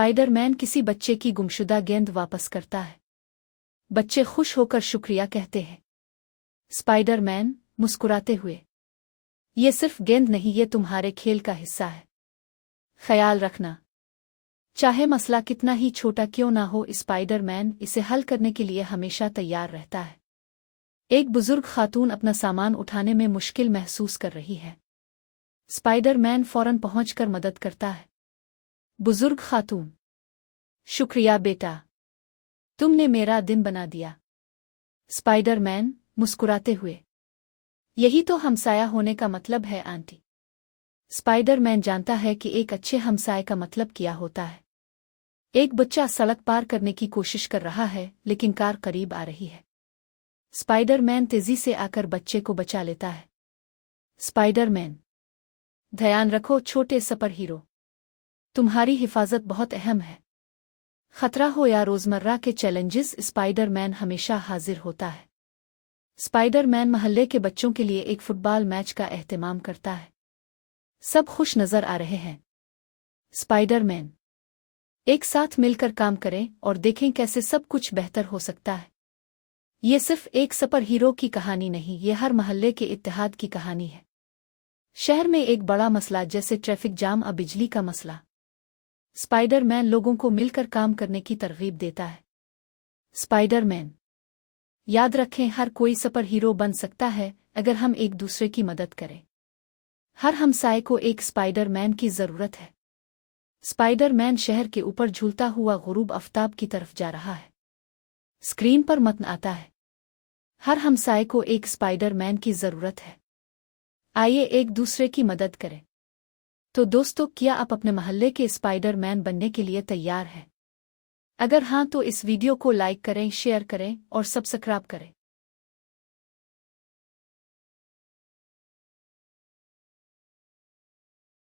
Spiderman किसी बच्चे की गुमशुदा गेंद वापस करता है। बच्चे खुश होकर शुक्रिया कहते हैं। स्पाइडरमैन मुस्कुराते हुए, ये सिर्फ गेंद नहीं, ये तुम्हारे खेल का हिस्सा है। ख्याल रखना, चाहे मसला कितना ही छोटा क्यों ना हो, स्पाइडरमैन इसे हल करने के लिए हमेशा तैयार रहता है। एक बुजुर्ग खातून अपना सामान उठाने में मुश्किल महसूस कर रही है। स्पाइडरमैन फौरन पहुंचकर मदद करता है। बुजुर्ग खातून, शुक्रिया बेटा, तुमने मेरा दिन बना दिया। स्पाइडरमैन मुस्कुराते हुए, यही तो हमसाया होने का मतलब है आंटी। स्पाइडरमैन जानता है कि एक अच्छे हमसाए का मतलब क्या होता है। एक बच्चा सड़क पार करने की कोशिश कर रहा है, लेकिन कार करीब आ रही है। स्पाइडरमैन तेजी से आकर बच्चे को बचा लेता है। स्पाइडरमैन, ध्यान रखो छोटे सुपर हीरो, तुम्हारी हिफाजत बहुत अहम है। खतरा हो या रोजमर्रा के चैलेंजेस, स्पाइडरमैन हमेशा हाजिर होता है। स्पाइडरमैन मोहल्ले के बच्चों के लिए एक फुटबॉल मैच का एहतमाम करता है। सब खुश नजर आ रहे हैं। स्पाइडरमैन, एक साथ मिलकर काम करें और देखें कैसे सब कुछ बेहतर हो सकता है। ये सिर्फ एक सुपर हीरो की कहानी नहीं, ये हर मोहल्ले के इत्तेहाद की कहानी है। शहर में एक बड़ा मसला जैसे ट्रैफिक जाम और बिजली का मसला, स्पाइडरमैन लोगों को मिलकर काम करने की तरगीब देता है। स्पाइडरमैन, याद रखें हर कोई सुपर हीरो बन सकता है अगर हम एक दूसरे की मदद करें। हर हमसाए को एक स्पाइडरमैन की जरूरत है। स्पाइडरमैन शहर के ऊपर झूलता हुआ गुरूब आफ्ताब की तरफ जा रहा है। स्क्रीन पर मतन आता है, हर हमसाए को एक स्पाइडरमैन की जरूरत है। आइए एक दूसरे की मदद करें। तो दोस्तों, क्या आप अपने मोहल्ले के स्पाइडरमैन बनने के लिए तैयार हैं? अगर हाँ तो इस वीडियो को लाइक करें, शेयर करें और सब्सक्राइब करें।